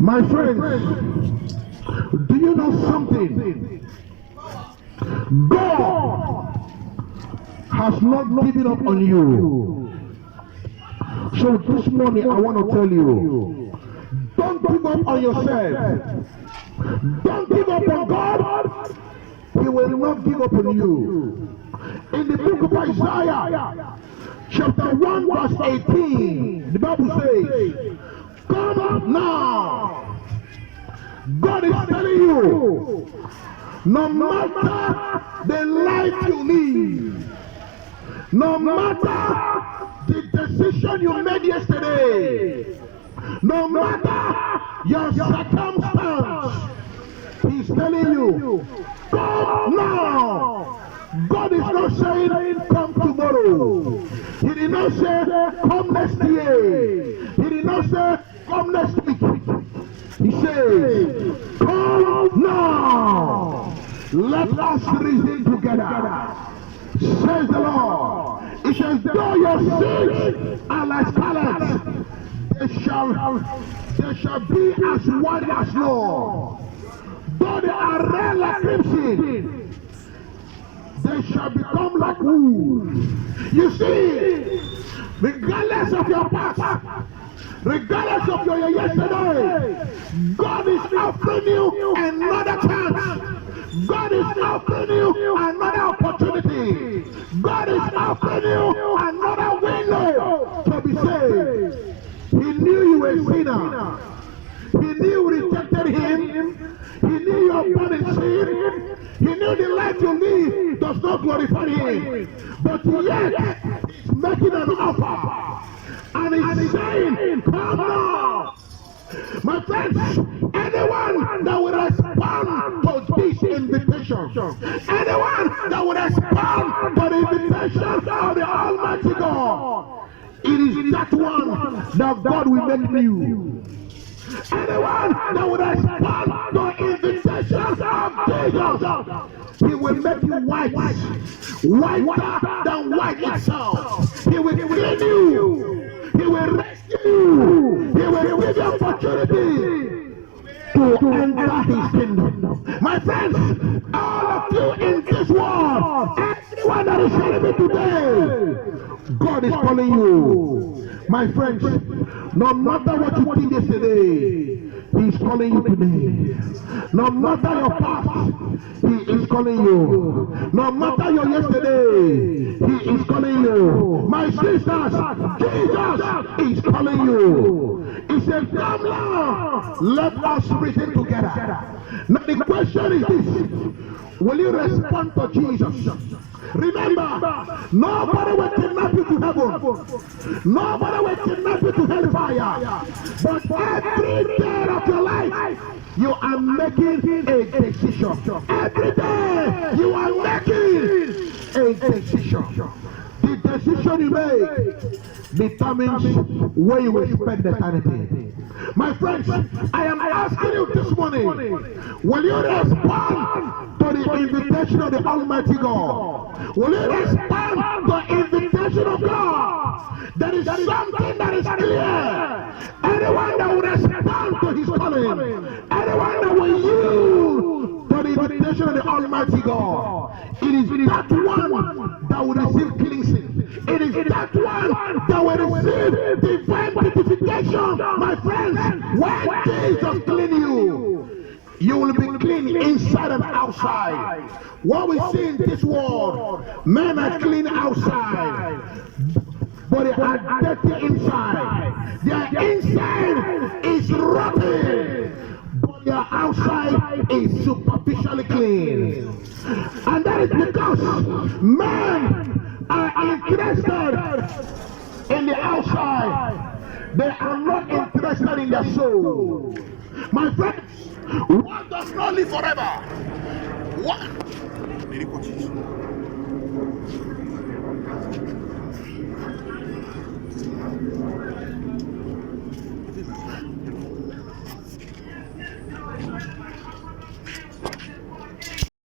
My friends, do you know something? God has not given up on you. So this morning I want to tell you, don't give up on yourself. Don't give up on God. He will not give up on you. In the book of Isaiah, chapter 1 verse 18, the Bible says, come now. God is telling you, no matter the life you live, no matter the decision you made yesterday, no matter your circumstance, He's telling you, come now. God is not saying come tomorrow. He did not say come next year. He did not say come next week. He says, come now. Let us reason together. Says the Lord. He says, though your sins are like scarlet, they shall be as white as snow. Though they are red like crimson, they shall become like wool. You see, regardless of your past, regardless of your yesterday, God is offering you another chance. God is offering you another opportunity. God is offering you another window to be saved. He knew you were a sinner. He knew you rejected Him. He knew you were born in sin. He knew the life you live does not glorify Him. But yet, He's making an offer. And He's saying, come now. My friends, anyone that will respond to this invitation, anyone that will respond to the invitation of the Almighty God, it is that one that God will make new. Anyone that will respond to the invitation of Jesus, He will make you white, whiter than white itself. He will clean you. He will rescue you. He will give you opportunity to enter His kingdom. My friends, all of you in this world, everyone that is hearing me today, God is calling you. My friends, no matter what you did yesterday, He is calling you today. No matter your past, He is calling you. No matter your yesterday, He is calling you. My sisters, Jesus is calling you. He said, come now, let us reason together. Now the question is this, will you respond to Jesus? Remember, nobody will kidnap you to heaven. Nobody will kidnap you to hellfire. But every day of your life, you are making a decision. Every day, you are making a decision. The decision you make determines where you will spend eternity. My friends, I am asking you this morning, will you respond to the invitation of the Almighty God? Will you respond to the invitation of God? There is something that is clear. Anyone that will respond to His calling, anyone that will yield to the invitation of the Almighty God, it is that one that will receive cleansing. It is that one that will receive divine purification. My friends, when Jesus clean you will be clean inside and outside. What we see in this world, men are clean outside, but they are dirty inside. Their inside is rotten, but their outside is superficially clean. And that is because men are interested in the outside. They are not interested in their soul. My friends, one does not live forever. One.